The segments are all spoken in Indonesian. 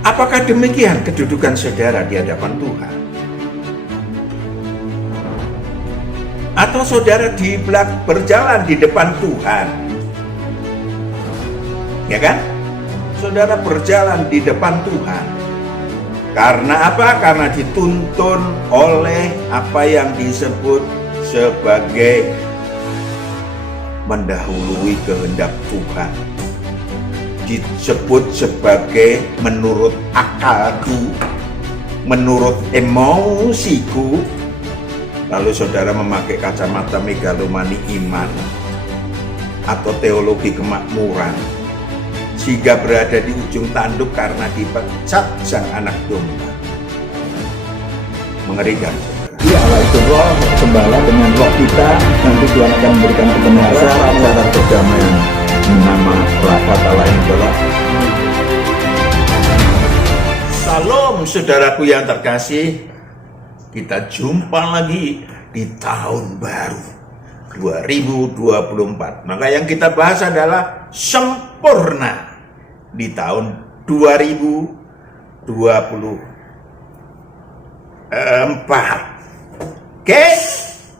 Apakah demikian kedudukan saudara di hadapan Tuhan? Atau saudara berjalan di depan Tuhan? Ya kan? Saudara berjalan di depan Tuhan. Karena apa? Karena dituntun oleh apa yang disebut sebagai mendahului kehendak Tuhan. Disebut sebagai menurut akalku, menurut emosiku. Lalu saudara memakai kacamata megalomani iman atau teologi kemakmuran, sehingga berada di ujung tanduk karena dipecat sang anak domba. Mengerikan, saudara. Ya, Allah itu roh, gembala dengan roh kita, nanti Tuhan akan memberikan kebenaran, Cara perdamaian. nama kata lain adalah Salam saudaraku yang terkasih. Kita jumpa lagi di tahun baru 2024. Maka yang kita bahas adalah sempurna di tahun 2024. Oke,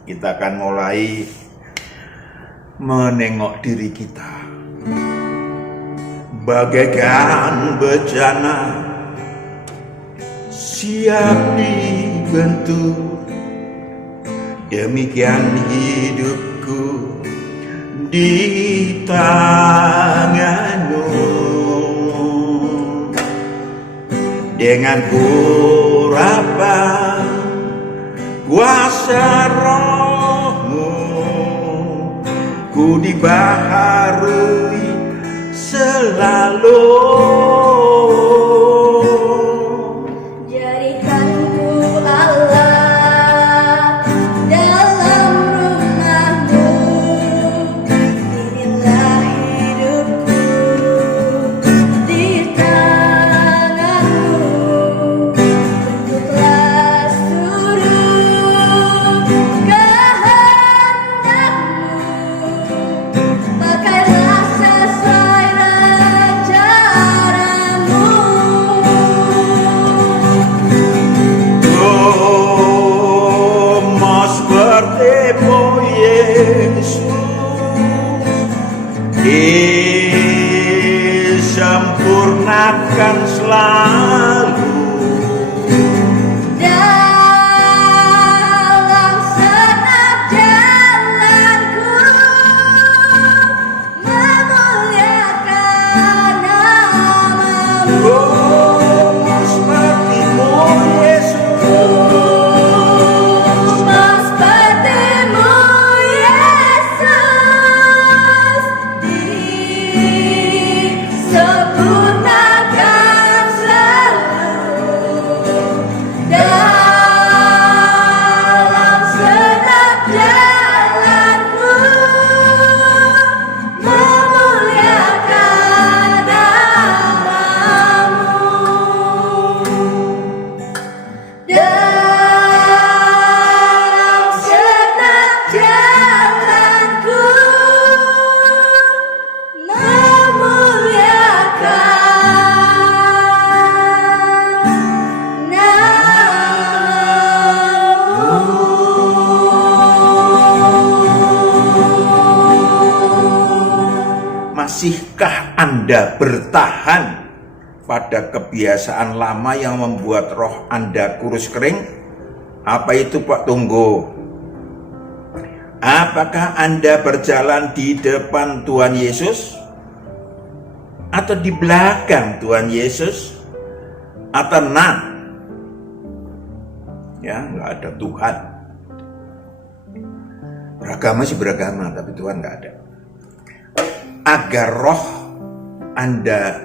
kita akan mulai menengok diri kita. Bagaikan bejana siap dibentuk, demikian hidupku di tanganmu. Dengan urapan kuasa rohmu, ku dibaharui selalu. Jadikanku Allah dalam rumahmu, inilah hidupku di tanganmu. Bentuklah seluruh kehendakmu, pakailah sesuai rencanamu. Mau sepertimu Yesus, disempurnakan selalu. Dalam segenap jalanku, memuliakan namamu. Mau sepertimu Yesus, Mau sepertimu Yesus, disempurnakan selalu. Dalam segenap jalanku, memuliakan namamu. Dalam segenap jalanku, memuliakan namamu. masihkah Anda bertahan pada kebiasaan lama yang membuat roh Anda kurus kering? Apa itu Pak Tunggu? Apakah Anda berjalan di depan Tuhan Yesus? Atau di belakang Tuhan Yesus? Atau ya, nggak ada Tuhan. Beragama sih beragama, tapi Tuhan nggak ada. Agar roh Anda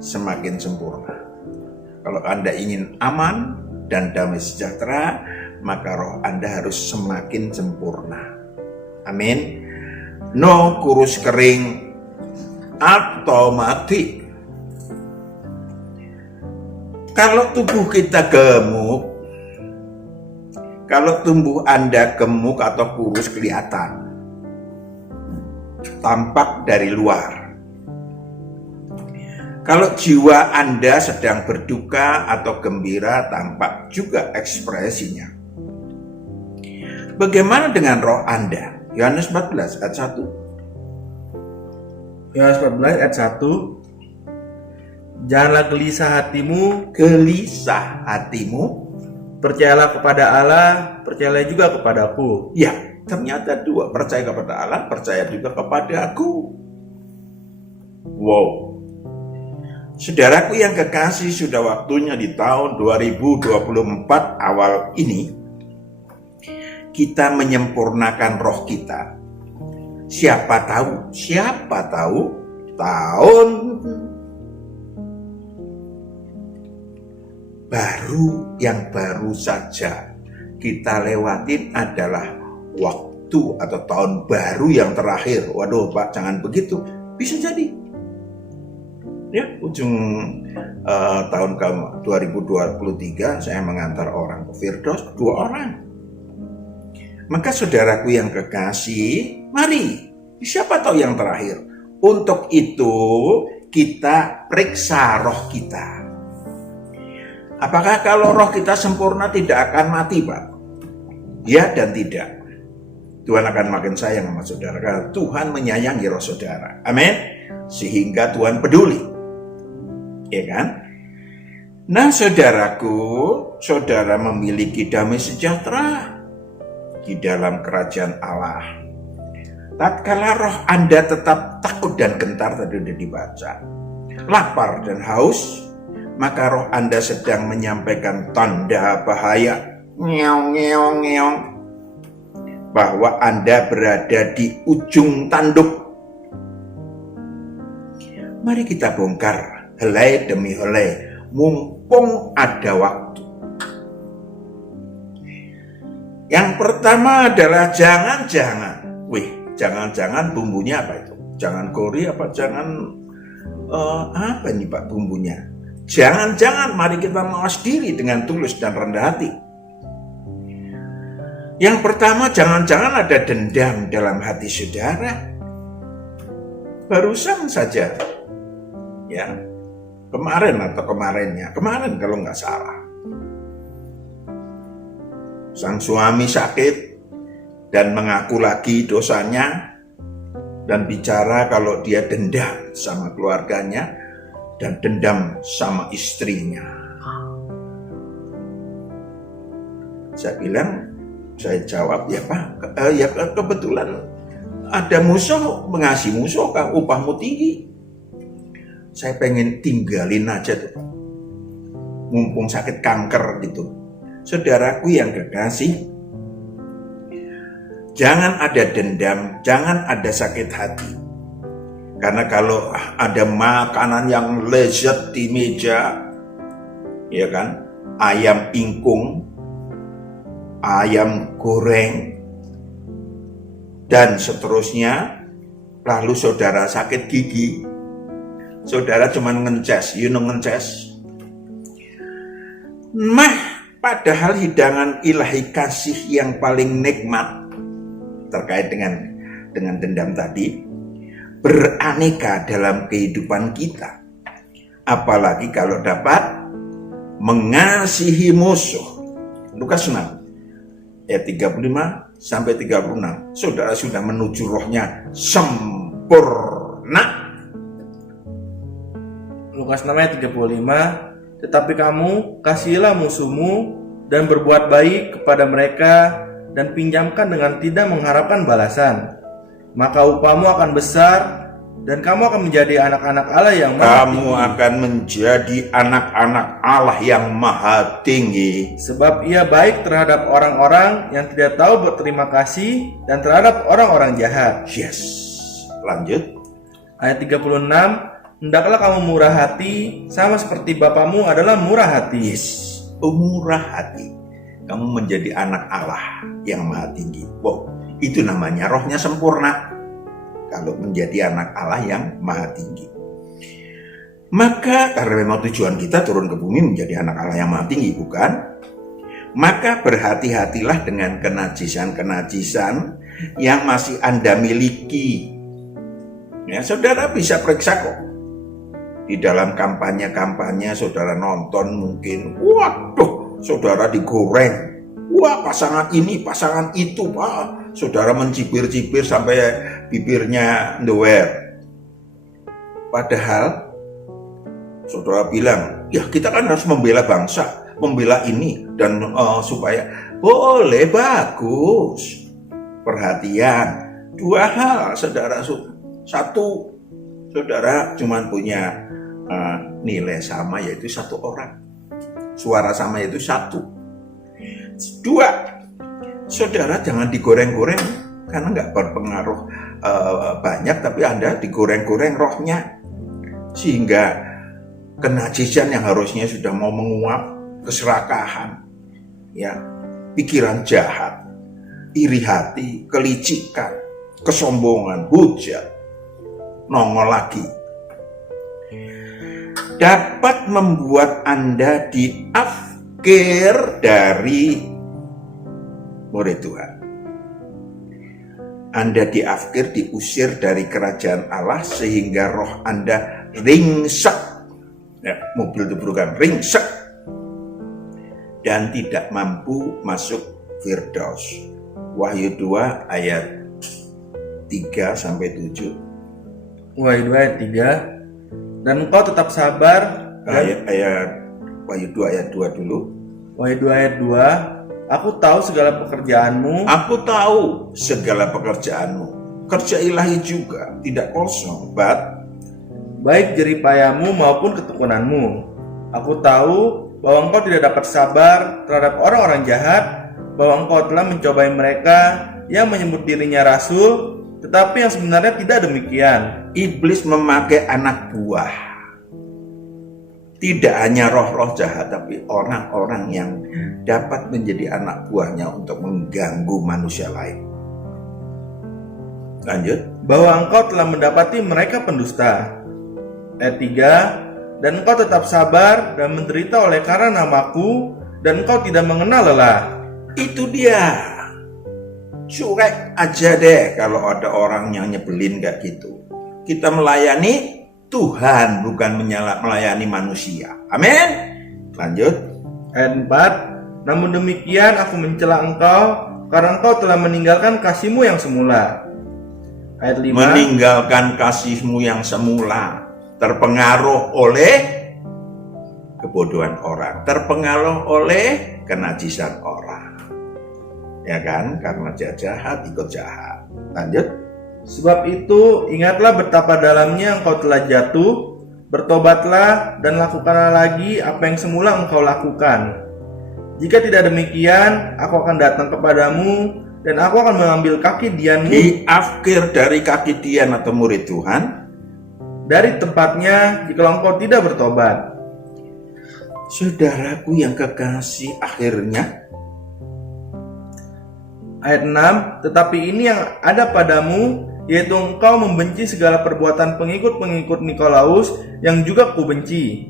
semakin sempurna. Kalau Anda ingin aman dan damai sejahtera, maka roh Anda harus semakin sempurna. Amin. No kurus kering atau mati. Kalau tubuh kita gemuk, kalau tubuh Anda gemuk atau kurus kelihatan, tampak dari luar. Kalau jiwa Anda sedang berduka atau gembira, tampak juga ekspresinya. Bagaimana dengan roh Anda? Yohanes 14 ayat 1. Yohanes 14 ayat 1. Janganlah gelisah hatimu, Gelisah hatimu. percayalah kepada Allah, percayalah juga kepadaku. Ya, ternyata dua. Percaya kepada Allah, percaya juga kepada aku. Wow. Saudaraku yang kekasih, sudah waktunya di tahun 2024 awal ini kita menyempurnakan roh kita. Siapa tahu tahun baru yang baru saja kita lewatin adalah waktu atau tahun baru yang terakhir. Waduh Pak, jangan begitu. Bisa jadi ya, ujung tahun 2023 saya mengantar orang ke Firdaus, 2 orang. Maka saudaraku yang kekasih, mari, siapa tahu yang terakhir. Untuk itu kita periksa roh kita. Apakah kalau roh kita sempurna tidak akan mati, Pak? Ya dan tidak. Tuhan akan makin sayang sama saudara karena Tuhan menyayangi roh saudara. Amin. Sehingga Tuhan peduli. Ya kan? Nah saudaraku, saudara memiliki damai sejahtera di dalam kerajaan Allah. Tatkala roh Anda tetap takut dan gentar, tadi sudah dibaca, lapar dan haus, maka roh Anda sedang menyampaikan tanda bahaya, ngeong ngeong ngeong, bahwa Anda berada di ujung tanduk. Mari kita bongkar helai demi helai, mumpung ada waktu. Yang pertama adalah jangan-jangan bumbunya apa itu? Jangan kori apa jangan apa ini Pak bumbunya? Jangan-jangan mari kita mawas diri dengan tulus dan rendah hati. Yang pertama, jangan-jangan ada dendam dalam hati saudara. Barusan saja, ya, kemarin kalau nggak salah, sang suami sakit dan mengaku lagi dosanya dan bicara kalau dia dendam sama keluarganya dan dendam sama istrinya. Saya jawab, ya Pak, ya kebetulan ada musuh, mengasihi musuh, kan upahmu tinggi. Saya pengen tinggalin aja tuh, mumpung sakit kanker gitu. Saudaraku yang kekasih, jangan ada dendam, jangan ada sakit hati. Karena kalau ada makanan yang lezat di meja, ya kan, ayam ingkung, ayam goreng, dan seterusnya, lalu saudara sakit gigi, saudara cuma ngences, ngences. Padahal hidangan ilahi kasih yang paling nikmat terkait dengan dendam tadi, beraneka dalam kehidupan kita. Apalagi kalau dapat mengasihi musuh. Lukas 6 ayat 35 sampai 36. Saudara sudah menuju rohnya sempurna. Lukas 6 ayat 35. Tetapi kamu kasihilah musuhmu dan berbuat baik kepada mereka dan pinjamkan dengan tidak mengharapkan balasan. Maka upahmu akan besar dan kamu akan menjadi anak-anak Allah yang maha tinggi. Kamu akan menjadi anak-anak Allah yang maha tinggi. Sebab ia baik terhadap orang-orang yang tidak tahu berterima kasih dan terhadap orang-orang jahat. Yes. Lanjut. Ayat 36. Hendaklah kamu murah hati sama seperti Bapamu adalah murah hati. Yes. Murah hati. Kamu menjadi anak Allah yang maha tinggi. Wow. Itu namanya rohnya sempurna. Kalau menjadi anak Allah yang maha tinggi. Maka karena memang tujuan kita turun ke bumi menjadi anak Allah yang maha tinggi, bukan? Maka berhati-hatilah dengan kenajisan-kenajisan yang masih Anda miliki. Ya, saudara bisa periksa kok. Di dalam kampanye-kampanye saudara nonton mungkin, waduh, saudara digoreng. Wah, pasangan ini, pasangan itu, Pak. Saudara mencibir-cibir sampai bibirnya ndower. Padahal saudara bilang, ya kita kan harus membela bangsa, membela ini, dan supaya boleh, bagus. Perhatian, dua hal, saudara. Satu, saudara cuma punya nilai sama, yaitu satu orang. Suara sama, yaitu satu. Dua, saudara jangan digoreng-goreng, karena nggak berpengaruh banyak, tapi Anda digoreng-goreng rohnya. Sehingga kenajisan yang harusnya sudah mau menguap, keserakahan, ya, pikiran jahat, iri hati, kelicikan, kesombongan, hujat, nongol lagi. Dapat membuat Anda diafkir dari murid Tuhan. Anda diafkir, diusir dari kerajaan Allah, sehingga roh Anda ringsek. Ya, mobil itu bukan ringsek. Dan tidak mampu masuk Firdaus. Wahyu 2 ayat 3-7. Wahyu 2 ayat 3. Dan engkau tetap sabar. Wahyu 2 ayat 2 dulu. Wahyu 2 ayat 2. Aku tahu segala pekerjaanmu. Aku tahu segala pekerjaanmu. Kerja ilahi juga, tidak kosong, baik jeripayamu maupun ketekunanmu. Aku tahu bahwa engkau tidak dapat sabar terhadap orang-orang jahat, bahwa engkau telah mencobai mereka yang menyebut dirinya rasul, tetapi yang sebenarnya tidak demikian. Iblis memakai anak buah. Tidak hanya roh-roh jahat, tapi orang-orang yang dapat menjadi anak buahnya untuk mengganggu manusia lain. Lanjut. Bahwa engkau telah mendapati mereka pendusta. Ayat 3. Dan engkau tetap sabar dan menderita oleh karena namaku, dan engkau tidak mengenal lelah. Itu dia. Cuek aja deh kalau ada orang yang nyebelin kayak gitu. Kita melayani Tuhan, bukan melayani manusia. Amin. Lanjut. Ayat 4. Namun demikian aku mencela engkau, karena engkau telah meninggalkan kasihmu yang semula. Ayat 5. Meninggalkan kasihmu yang semula. Terpengaruh oleh kebodohan orang, terpengaruh oleh kenajisan orang. Ya kan, karena dia jahat ikut jahat. Lanjut. Sebab itu ingatlah betapa dalamnya engkau telah jatuh, bertobatlah dan lakukanlah lagi apa yang semula engkau lakukan. Jika tidak demikian, aku akan datang kepadamu dan aku akan mengambil kaki Dianmu. Diafkir dari kaki Dian atau murid Tuhan dari tempatnya jika engkau tidak bertobat. Saudaraku yang kekasih, akhirnya ayat 6, tetapi ini yang ada padamu, yaitu engkau membenci segala perbuatan pengikut-pengikut Nikolaus yang juga kubenci.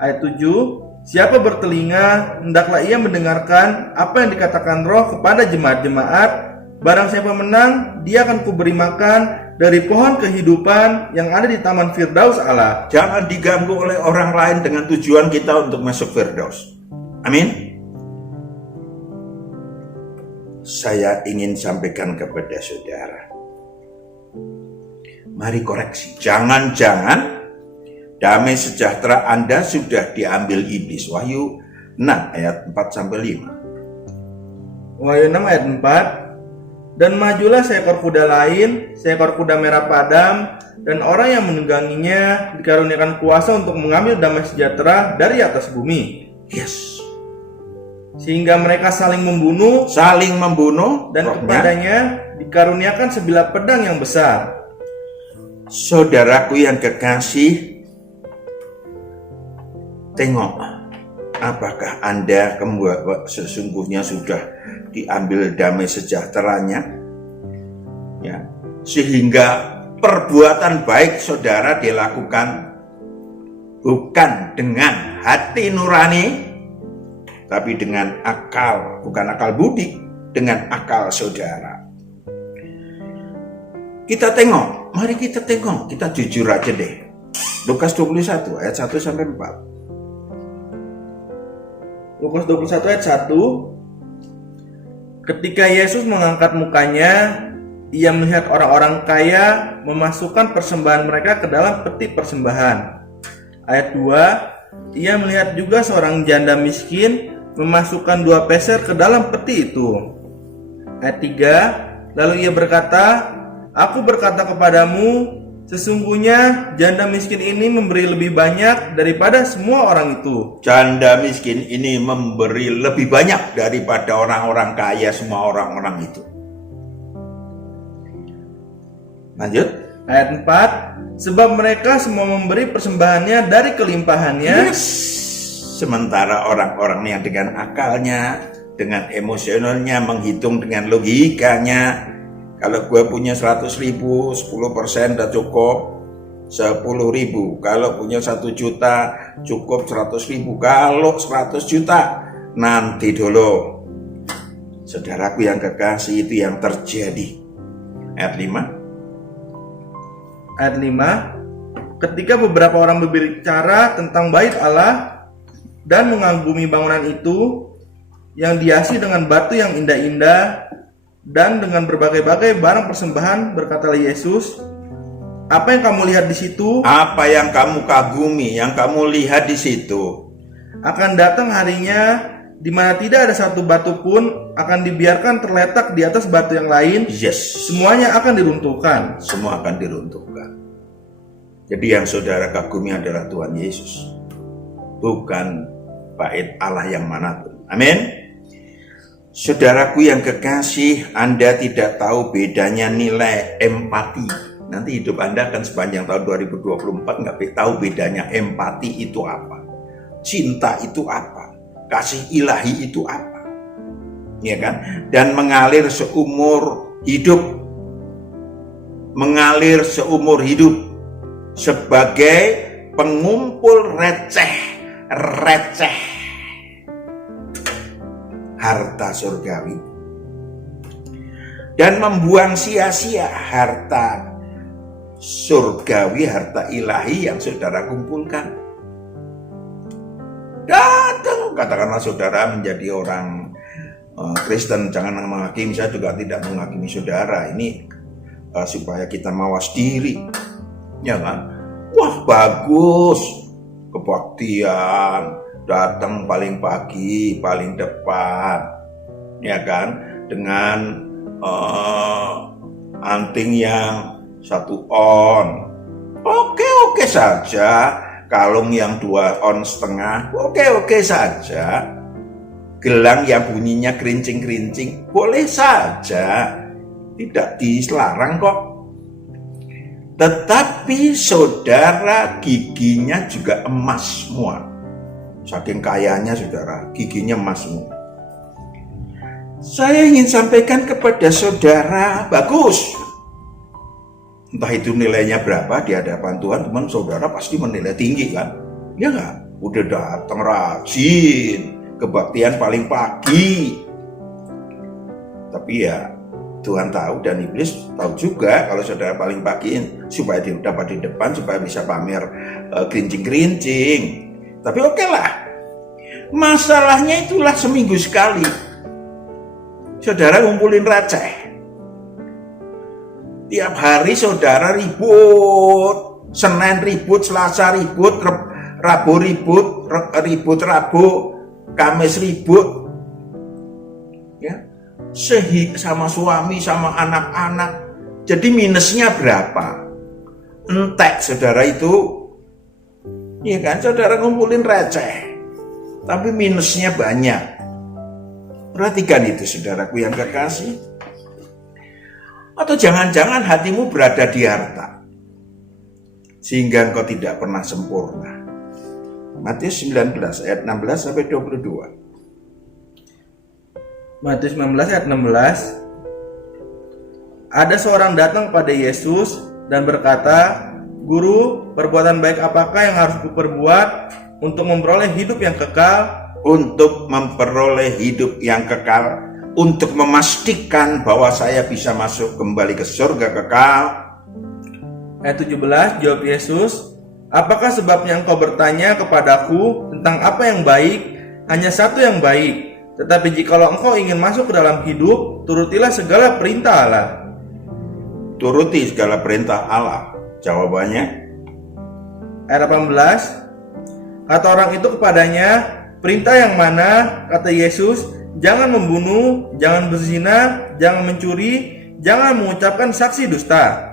Ayat 7, siapa bertelinga, hendaklah ia mendengarkan apa yang dikatakan Roh kepada jemaat-jemaat. Barang siapa menang, dia akan kuberi makan dari pohon kehidupan yang ada di Taman Firdaus Allah. Jangan diganggu oleh orang lain dengan tujuan kita untuk masuk Firdaus. Amin. Saya ingin sampaikan kepada saudara, mari koreksi. Jangan-jangan damai sejahtera Anda sudah diambil iblis. Wahyu 6 ayat 4-5. Wahyu 6 ayat 4. Dan majulah seekor kuda lain, seekor kuda merah padam, dan orang yang menungganginya dikaruniakan kuasa untuk mengambil damai sejahtera dari atas bumi. Yes. Sehingga mereka saling membunuh, dan rohnya. kepadanya dikaruniakan sebilah pedang yang besar. Saudaraku yang kekasih, tengok, apakah Anda sesungguhnya sudah diambil damai sejahteranya, ya, sehingga perbuatan baik saudara dilakukan bukan dengan hati nurani, tapi dengan akal, bukan akal budi, dengan akal saudara. Kita tengok, mari kita tengok, kita jujur aja deh. Lukas 21 ayat 1 sampai 4. Lukas 21 ayat 1. Ketika Yesus mengangkat mukanya, ia melihat orang-orang kaya memasukkan persembahan mereka ke dalam peti persembahan. Ayat 2, ia melihat juga seorang janda miskin memasukkan 2 peser ke dalam peti itu. Ayat 3, lalu ia berkata, aku berkata kepadamu, sesungguhnya janda miskin ini memberi lebih banyak daripada semua orang itu. Janda miskin ini memberi lebih banyak daripada orang-orang kaya, semua orang-orang itu. Lanjut. Ayat 4, sebab mereka semua memberi persembahannya dari kelimpahannya. Yes. Sementara orang-orang yang dengan akalnya, dengan emosionalnya, menghitung dengan logikanya, kalau gue punya 100.000, 10% udah cukup 10.000. Kalau punya 1 juta cukup 100.000. Kalau 100 juta nanti dulu. Saudaraku yang kekasih, itu yang terjadi. Ayat 5. Ayat 5, ketika beberapa orang berbicara tentang bait Allah dan mengagumi bangunan itu yang dihiasi dengan batu yang indah-indah dan dengan berbagai-bagai barang persembahan, berkatalah Yesus, apa yang kamu lihat di situ? Apa yang kamu kagumi, yang kamu lihat di situ? Akan datang harinya di mana tidak ada satu batu pun akan dibiarkan terletak di atas batu yang lain. Yes. Semuanya akan diruntuhkan. Semua akan diruntuhkan. Jadi yang saudara kagumi adalah Tuhan Yesus, bukan bait Allah yang manapun. Amin. Saudaraku yang kekasih, Anda tidak tahu bedanya nilai empati. Nanti hidup Anda akan sepanjang tahun 2024 nggak tahu bedanya empati itu apa, cinta itu apa, kasih ilahi itu apa, ya kan? Dan mengalir seumur hidup sebagai pengumpul receh harta surgawi dan membuang sia-sia harta surgawi, harta ilahi yang saudara kumpulkan. Datang, katakanlah saudara menjadi orang Kristen, jangan menghakimi. Saya juga tidak menghakimi saudara. Ini supaya kita mawas diri, ya kan? Wah, bagus, kebaktian, datang paling pagi, paling depan, ya kan? Dengan anting yang 1 on. Oke saja. Kalung yang 2,5 on, oke saja. Gelang yang bunyinya kerincing-kerincing, boleh saja. Tidak dilarang kok. Tetapi saudara, giginya juga emas semua. Saking kayanya saudara, giginya emas semua. Saya ingin sampaikan kepada saudara, bagus. Entah itu nilainya berapa di hadapan Tuhan, teman saudara pasti menilai tinggi kan? Ya nggak? Udah datang rajin, kebaktian paling pagi. Tapi ya Tuhan tahu dan iblis tahu juga kalau saudara paling pagi supaya dapat di depan, supaya bisa pamer kerincing-kerincing. Tapi oke lah. Masalahnya itulah seminggu sekali saudara ngumpulin receh. Tiap hari saudara ribut, Senin ribut, Selasa ribut, Rabu ribut, Rabu, Kamis ribut, ya, sama suami, sama anak-anak. Jadi minusnya berapa? Entek saudara itu, ya kan? Saudara ngumpulin receh, tapi minusnya banyak. Perhatikan itu saudaraku yang kekasih. Atau jangan-jangan hatimu berada di harta, sehingga engkau tidak pernah sempurna. Matius 19 ayat 16 sampai 22. Matius 19 ayat 16. Ada seorang datang pada Yesus dan berkata, Guru, perbuatan baik apakah yang harus kuperbuat untuk memperoleh hidup yang kekal? Untuk memperoleh hidup yang kekal, untuk memastikan bahwa saya bisa masuk kembali ke surga kekal. Ayat 17, jawab Yesus, Apakah sebabnya engkau bertanya kepadaku tentang apa yang baik? Hanya satu yang baik. Tetapi jikalau engkau ingin masuk ke dalam hidup, turutilah segala perintah Allah. Turuti segala perintah Allah. Jawabannya, Ayat 18. Kata orang itu kepadanya, perintah yang mana? Kata Yesus, jangan membunuh, jangan berzina, jangan mencuri, jangan mengucapkan saksi dusta.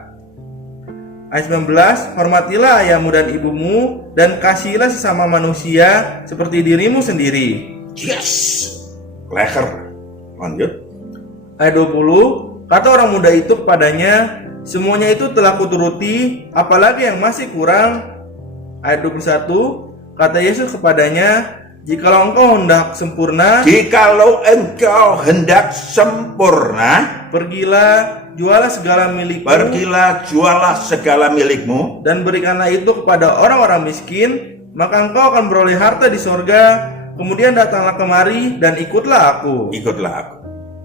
Ayat 19, hormatilah ayahmu dan ibumu, dan kasihilah sesama manusia seperti dirimu sendiri. yes, leher. Lanjut. Ayat 20, kata orang muda itu kepadanya, semuanya itu telah kuturuti, apalagi yang masih kurang? Ayat 21, kata Yesus kepadanya, jikalau engkau hendak sempurna, Jikalau engkau hendak sempurna, pergilah, jualah segala milikmu, pergilah jualah segala milikmu, dan berikanlah itu kepada orang-orang miskin, maka engkau akan beroleh harta di sorga. Kemudian datanglah kemari dan ikutlah aku. ikutlah aku.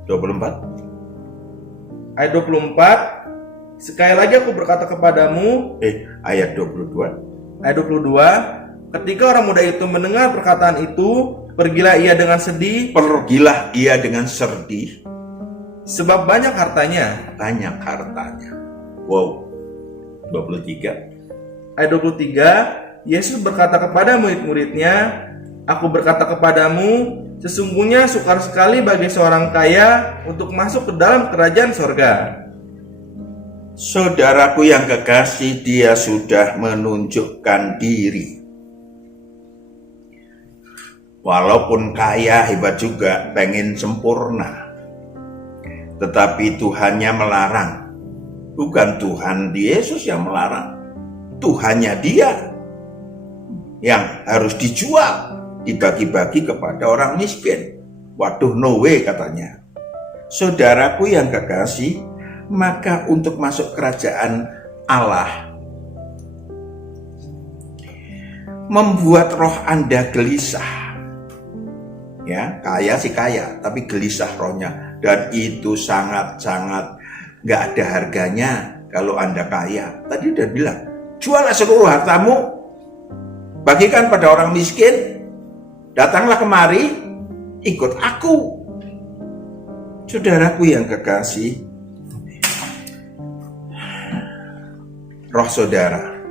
24. Ayat 24, sekali lagi aku berkata kepadamu. Ayat 22. Ayat 22, ketika orang muda itu mendengar perkataan itu, pergilah ia dengan sedih, Pergilah ia dengan sedih, sebab banyak hartanya. banyak hartanya. Wow. 23. Ayat 23, Yesus berkata kepada murid-muridnya, aku berkata kepadamu, sesungguhnya sukar sekali bagi seorang kaya untuk masuk ke dalam kerajaan sorga. Saudaraku yang kekasih, dia sudah menunjukkan diri. Walaupun kaya, hebat juga, pengen sempurna. Tetapi Tuhannya melarang. Bukan Tuhan Yesus yang melarang. Tuhannya dia yang harus dijual, dibagi-bagi kepada orang miskin. Waduh, no way katanya. Saudaraku yang kekasih, maka untuk masuk kerajaan Allah membuat roh Anda gelisah. Ya, kaya sih kaya, tapi gelisah rohnya, dan itu sangat-sangat nggak ada harganya kalau Anda kaya. Tadi udah bilang, jualah seluruh hartamu, bagikan pada orang miskin, datanglah kemari, ikut aku. Saudaraku yang kekasih, roh saudara,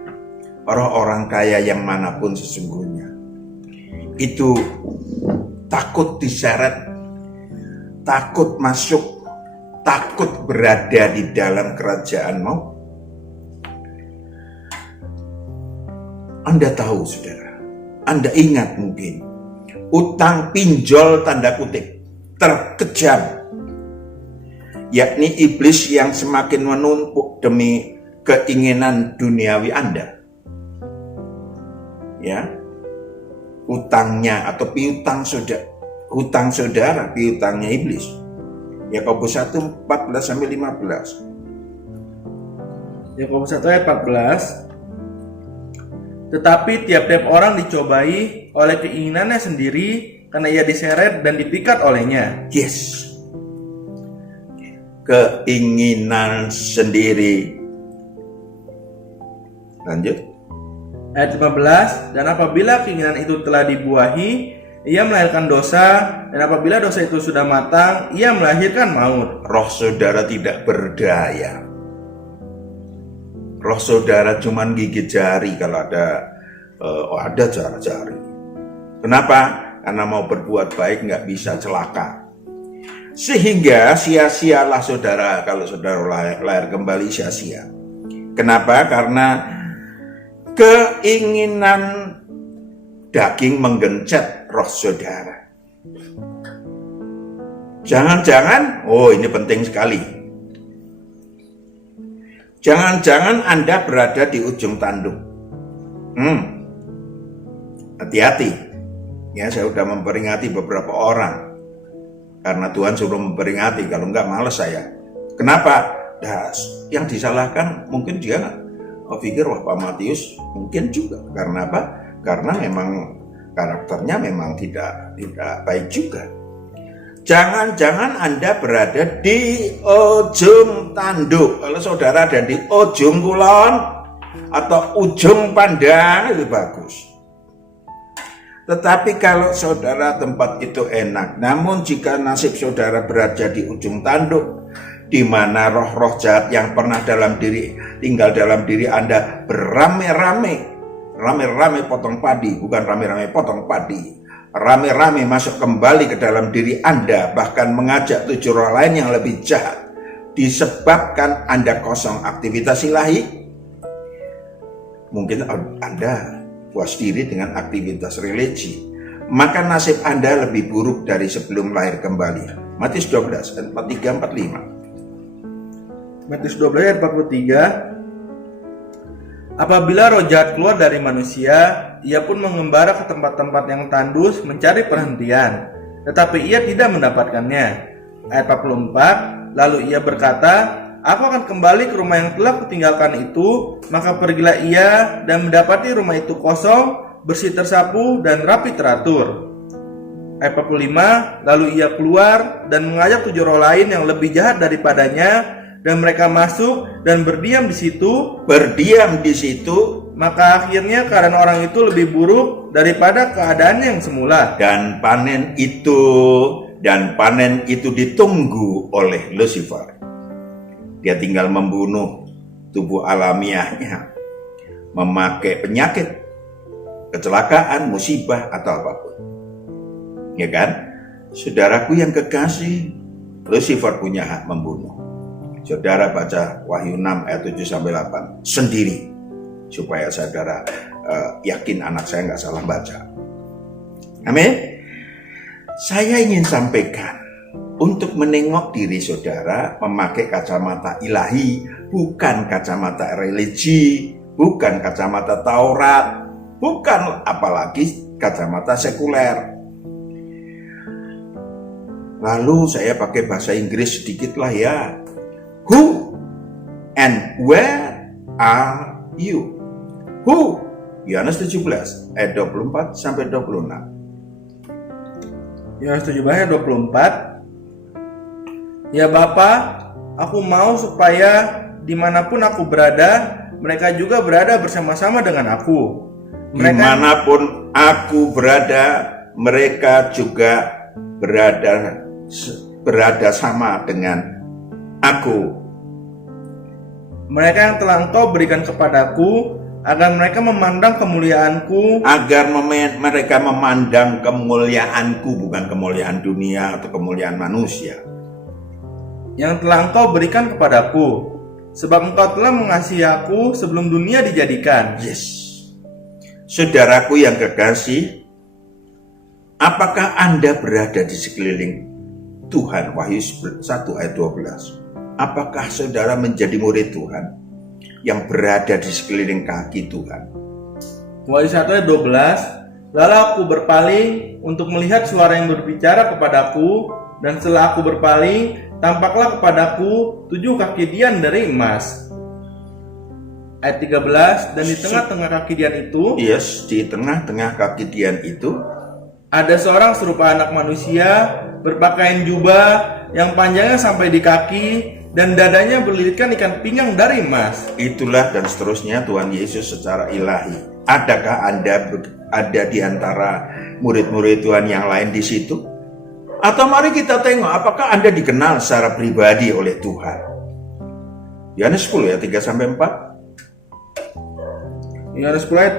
roh orang kaya yang manapun sesungguhnya, itu takut diseret, takut masuk, takut berada di dalam kerajaan maut. Anda tahu saudara, Anda ingat mungkin, utang pinjol tanda kutip, terkejam, yakni iblis yang semakin menumpuk demi keinginan duniawi Anda. Ya, utangnya atau piutang saudara, hutang saudara, piutangnya iblis. Yakobus 1 14-15. Yakobus 1 ayat 14, tetapi tiap-tiap orang dicobai oleh keinginannya sendiri, karena ia diseret dan dipikat olehnya. Yes, keinginan sendiri. Lanjut. Ayat 15, dan apabila keinginan itu telah dibuahi, ia melahirkan dosa, dan apabila dosa itu sudah matang, ia melahirkan maut. Roh saudara tidak berdaya. Roh saudara cuman gigit jari kalau ada jari. Kenapa? Karena mau berbuat baik nggak bisa, celaka. Sehingga sia-sialah saudara, kalau saudara lahir kembali sia-sia. Kenapa? Karena keinginan daging menggencet roh saudara. Jangan-jangan, oh ini penting sekali, jangan-jangan Anda berada di ujung tanduk. Hati-hati. Ya, saya sudah memperingati beberapa orang. Karena Tuhan suruh memperingati, kalau enggak males saya. Kenapa? Nah, yang disalahkan mungkin dia pikir, wah Pak Matius mungkin juga. Karena apa? Karena memang karakternya memang tidak baik juga. Jangan-jangan Anda berada di ujung tanduk. Kalau saudara ada di ujung kulon, atau ujung pandang itu bagus. Tetapi kalau saudara tempat itu enak, namun jika nasib saudara berada di ujung tanduk, di mana roh-roh jahat yang pernah tinggal dalam diri Anda rame-rame potong padi, bukan rame-rame potong padi, rame-rame masuk kembali ke dalam diri Anda, bahkan mengajak 7 roh lain yang lebih jahat, disebabkan Anda kosong aktivitas ilahi. Mungkin Anda puas diri dengan aktivitas religi, maka nasib Anda lebih buruk dari sebelum lahir kembali. Matius 12 ayat 43-45. Matius 12 ayat 43. Apabila roh jahat keluar dari manusia, ia pun mengembara ke tempat-tempat yang tandus mencari perhentian, tetapi ia tidak mendapatkannya. Ayat 44. Lalu ia berkata, aku akan kembali ke rumah yang telah kutinggalkan itu. Maka pergilah ia dan mendapati rumah itu kosong, bersih tersapu dan rapi teratur. Ayat 45. Lalu ia keluar dan mengajak 7 roh lain yang lebih jahat daripadanya, dan mereka masuk dan berdiam di situ. Maka akhirnya keadaan orang itu lebih buruk daripada keadaan yang semula. Dan panen itu ditunggu oleh Lucifer. Dia tinggal membunuh tubuh alamiahnya, memakai penyakit, kecelakaan, musibah, atau apapun. Ya kan? Saudaraku yang kekasih, Lucifer punya hak membunuh. Saudara baca Wahyu 6 ayat 7-8 sendiri, supaya saudara yakin anak saya nggak salah baca. Amin. Saya ingin sampaikan, untuk menengok diri saudara memakai kacamata ilahi, bukan kacamata religi, bukan kacamata Taurat, bukan apalagi kacamata sekuler. Lalu saya pakai bahasa Inggris sedikit lah ya. Who and where are you? Who? Yohanes 17 ayat 24 sampai 26. Yohanes 17 ayat 24. Ya Bapa, aku mau supaya dimanapun aku berada, mereka juga berada bersama-sama dengan aku. Dimanapun aku berada, mereka juga berada sama dengan aku. Mereka yang telah Engkau berikan kepadaku, agar mereka memandang kemuliaanku. Mereka memandang kemuliaanku, bukan kemuliaan dunia atau kemuliaan manusia. Yang telah Engkau berikan kepadaku, sebab Engkau telah mengasihi aku sebelum dunia dijadikan. Yes. Saudaraku yang kekasih, apakah Anda berada di sekeliling Tuhan? Wahyu 1 ayat 12. Apakah saudara menjadi murid Tuhan yang berada di sekeliling kaki Tuhan? Wahyu 1 ayat 12. Lalu aku berpaling untuk melihat suara yang berbicara kepadaku, dan setelah aku berpaling, tampaklah kepadaku 7 kaki dian dari emas. Ayat 13. Dan di tengah-tengah kaki dian itu, yes, di tengah-tengah kaki dian itu ada seorang serupa anak manusia, berpakaian jubah yang panjangnya sampai di kaki, dan dadanya berlilitkan ikan pinggang dari emas. Itulah dan seterusnya Tuhan Yesus secara ilahi. Adakah Anda ada di antara murid-murid Tuhan yang lain di situ? Atau mari kita tengok apakah Anda dikenal secara pribadi oleh Tuhan. Yohanes 10 ya 3-4. Yohanes 10 ayat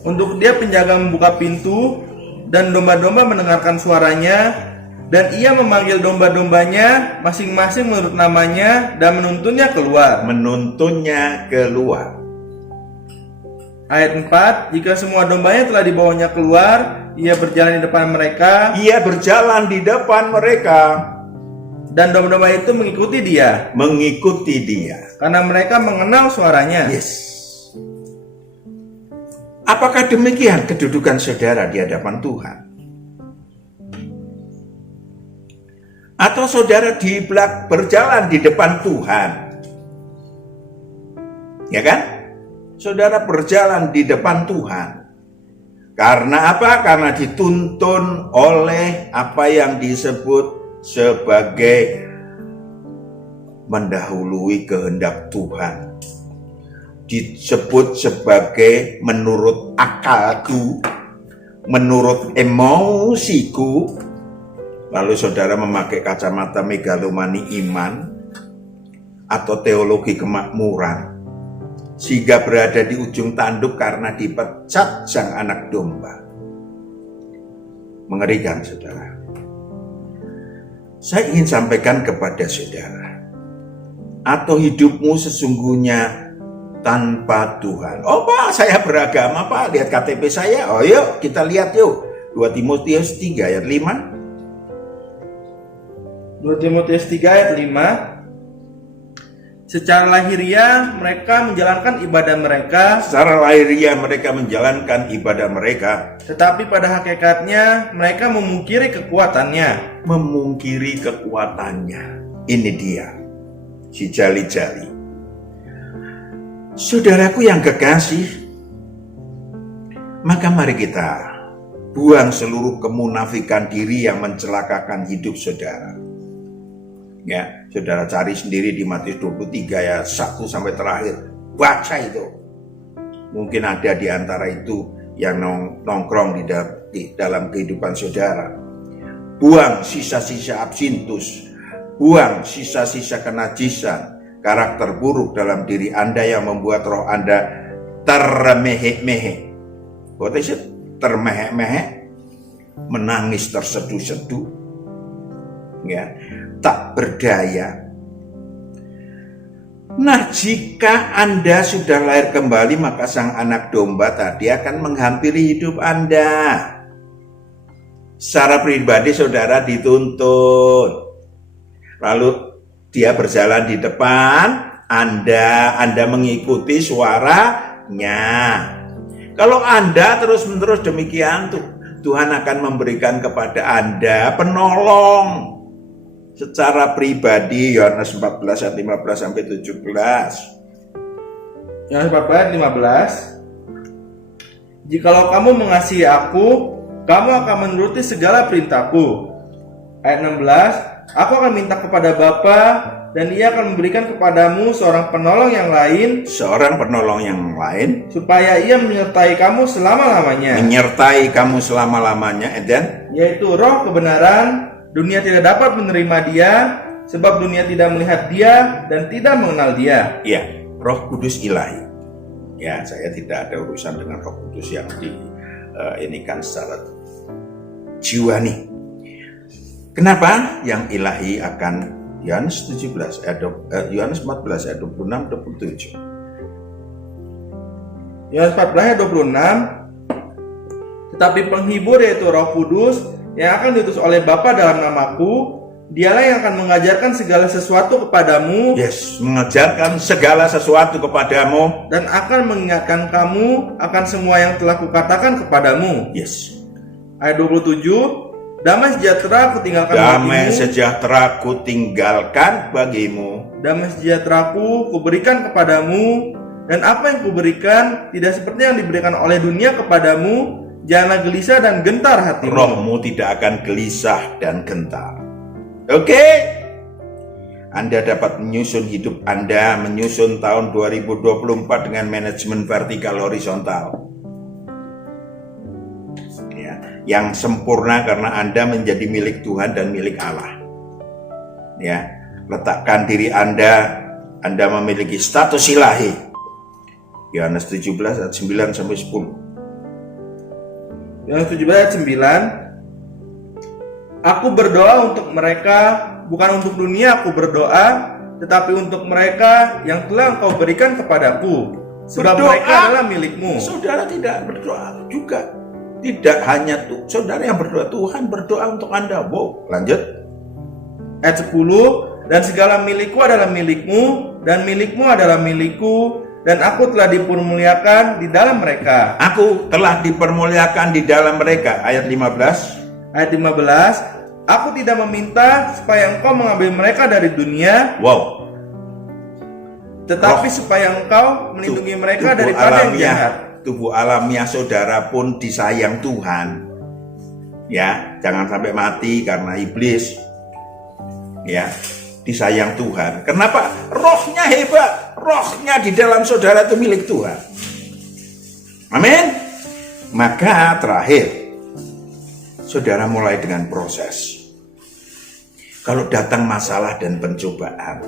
3. Untuk dia penjaga membuka pintu, dan domba-domba mendengarkan suaranya, dan ia memanggil domba-dombanya masing-masing menurut namanya dan menuntunnya keluar. Ayat 4. Jika semua dombanya telah dibawanya keluar, ia berjalan di depan mereka. Dan domba-domba itu mengikuti dia. Karena mereka mengenal suaranya. Yes. Apakah demikian kedudukan saudara di hadapan Tuhan? Atau saudara berjalan di depan Tuhan? Ya kan? Saudara berjalan di depan Tuhan. Karena apa? Karena dituntun oleh apa yang disebut sebagai mendahului kehendak Tuhan. disebut sebagai menurut akalku, menurut emosiku, lalu saudara memakai kacamata megalomani iman atau teologi kemakmuran, sehingga berada di ujung tanduk karena dipecat sang anak domba. Mengerikan, saudara. Saya ingin sampaikan kepada saudara, atau hidupmu sesungguhnya tanpa Tuhan. Oh Pak, saya beragama Pak, lihat KTP saya. Oh yuk kita lihat yuk, 2 Timotius 3 ayat 5. 2 Timotius 3 ayat 5. Secara lahiriah mereka menjalankan ibadah mereka, Secara lahiriah mereka menjalankan ibadah mereka, tetapi pada hakikatnya mereka memungkiri kekuatannya. memungkiri kekuatannya. Ini dia, si jali-jali. Saudaraku yang kekasih, maka mari kita buang seluruh kemunafikan diri yang mencelakakan hidup saudara. Ya, saudara cari sendiri di Matius 23 ayat 1 sampai terakhir. Baca itu. Mungkin ada di antara itu yang nongkrong di dalam kehidupan saudara. Buang sisa-sisa absintus, buang sisa-sisa kenajisan, karakter buruk dalam diri Anda yang membuat roh Anda termehek-mehek. What is it? Termehek-mehek, menangis terseduh-seduh, ya, tak berdaya. Nah, jika Anda sudah lahir kembali, maka sang anak domba tadi akan menghampiri hidup Anda. Secara pribadi saudara dituntun. Lalu dia berjalan di depan Anda mengikuti suaranya. Kalau Anda terus-menerus demikian, Tuhan akan memberikan kepada Anda penolong secara pribadi. Yohanes 14 ayat 15 sampai 17. Yohanes 14 ayat 15. Jikalau kamu mengasihi aku, kamu akan menuruti segala perintahku. Ayat 16. Aku akan minta kepada Bapa, dan Ia akan memberikan kepadamu seorang penolong yang lain, supaya Ia menyertai kamu selama-lamanya. Dan Yaitu Roh kebenaran. Dunia tidak dapat menerima Dia, sebab dunia tidak melihat Dia dan tidak mengenal Dia. ya, Roh Kudus ilahi. Ya, saya tidak ada urusan dengan Roh Kudus yang ini kan secara jiwani. Kenapa? Yang ilahi akan Yohanes 14 ayat 26 27. Yohanes 14 ayat 26. Tetapi penghibur yaitu Roh Kudus yang akan diutus oleh Bapa dalam namaku, Dialah yang akan mengajarkan segala sesuatu kepadamu. Yes, mengajarkan segala sesuatu kepadamu Dan akan mengingatkan kamu akan semua yang telah kukatakan kepadamu. Yes. Ayat 27. Damai sejahtera kutinggalkan Damai bagimu. sejahtera kutinggalkan bagimu. Damai sejahteraku kuberikan kepadamu. Dan apa yang kuberikan tidak seperti yang diberikan oleh dunia kepadamu. Janganlah gelisah dan gentar hatimu. Rohmu tidak akan gelisah dan gentar. Oke? Anda dapat menyusun hidup Anda, menyusun tahun 2024 dengan manajemen vertikal horizontal. Ya, yang sempurna karena Anda menjadi milik Tuhan dan milik Allah. Ya, letakkan diri Anda memiliki status ilahi. Yohanes 17 ayat 9 sampai 10. Yohanes 17 ayat 9. Aku berdoa untuk mereka, bukan untuk dunia aku berdoa, tetapi untuk mereka yang telah Engkau berikan kepadaku, sebab Berdoa. mereka adalah milikmu. Saudara tidak berdoa juga. Tidak hanya saudara yang berdoa, Tuhan berdoa untuk Anda. Wow, lanjut. Ayat 10. Dan segala milikku adalah milikmu, dan milikmu adalah milikku, dan aku telah dipermuliakan di dalam mereka. Aku telah dipermuliakan di dalam mereka. Ayat 15. Ayat 15. Aku tidak meminta supaya Engkau mengambil mereka dari dunia, Wow. tetapi supaya Engkau melindungi mereka daripada yang jahat. Tubuh alamiah saudara pun disayang Tuhan. Ya, jangan sampai mati karena iblis. Ya, disayang Tuhan. Kenapa? Rohnya hebat. rohnya di dalam saudara itu milik Tuhan. Amin. Maka terakhir, saudara mulai dengan proses. Kalau datang masalah dan pencobaan,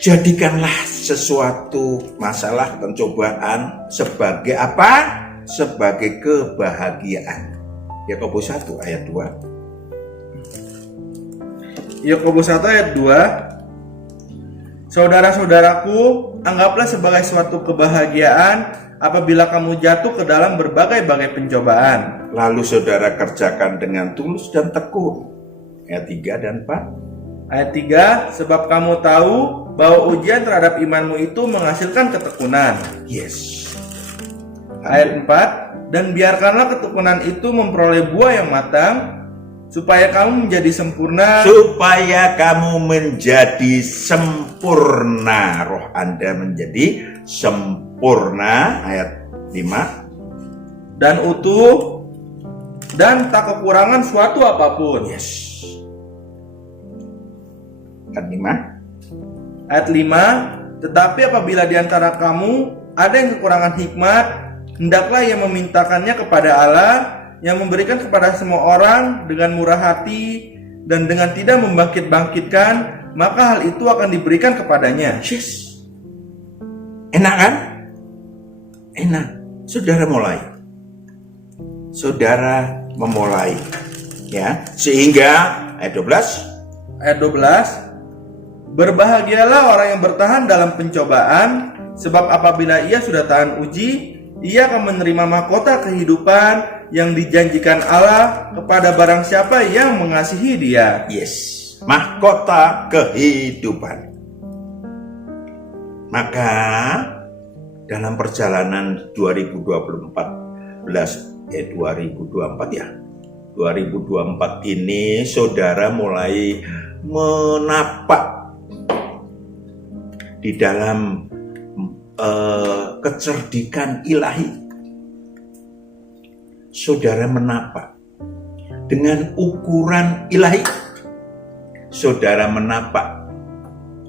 jadikanlah sesuatu masalah pencobaan sebagai apa? Sebagai kebahagiaan. Yakobus 1 ayat 2. Yakobus 1 ayat 2. Saudara-saudaraku, anggaplah sebagai suatu kebahagiaan apabila kamu jatuh ke dalam berbagai-bagai pencobaan. Lalu saudara kerjakan dengan tulus dan tekun. Ayat 3 dan 4. Ayat 3, sebab kamu tahu bahwa ujian terhadap imanmu itu menghasilkan ketekunan. Yes. Ayat 4, dan biarkanlah ketekunan itu memperoleh buah yang matang, supaya kamu menjadi sempurna. Supaya kamu menjadi sempurna. Roh Anda menjadi sempurna. Ayat 5. Dan utuh, dan tak kekurangan suatu apapun. Yes. Ayat 5. Ayat 5, tetapi apabila di antara kamu ada yang kekurangan hikmat, hendaklah ia memintakannya kepada Allah, yang memberikan kepada semua orang dengan murah hati dan dengan tidak membangkit-bangkitkan, maka hal itu akan diberikan kepadanya. Yes. Enak kan? Enak. Saudara mulai. Saudara memulai. Ya, sehingga ayat 12. Ayat 12, berbahagialah orang yang bertahan dalam pencobaan, sebab apabila ia sudah tahan uji, ia akan menerima mahkota kehidupan yang dijanjikan Allah kepada barang siapa yang mengasihi Dia. Yes. Mahkota kehidupan. Maka dalam perjalanan 2024 ya. 2024 ini saudara mulai menapak di dalam kecerdikan ilahi. Saudara menapak dengan ukuran ilahi. Saudara menapak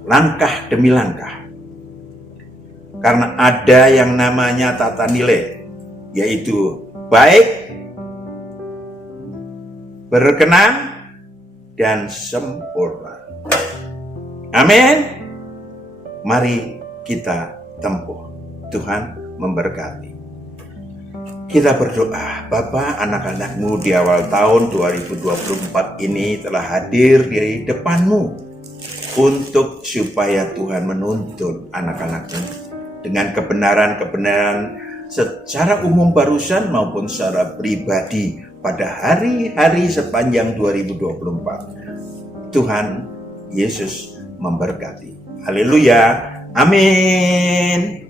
langkah demi langkah. Karena ada yang namanya tata nilai, yaitu baik, berkenan, dan sempurna. Amin. Mari kita tempuh. Tuhan memberkati. Kita berdoa, Bapa, anak-anakmu di awal tahun 2024 ini telah hadir di depanmu untuk supaya Tuhan menuntun anak-anakmu dengan kebenaran-kebenaran secara umum barusan maupun secara pribadi pada hari-hari sepanjang 2024. Tuhan Yesus memberkati. Haleluya. Amin.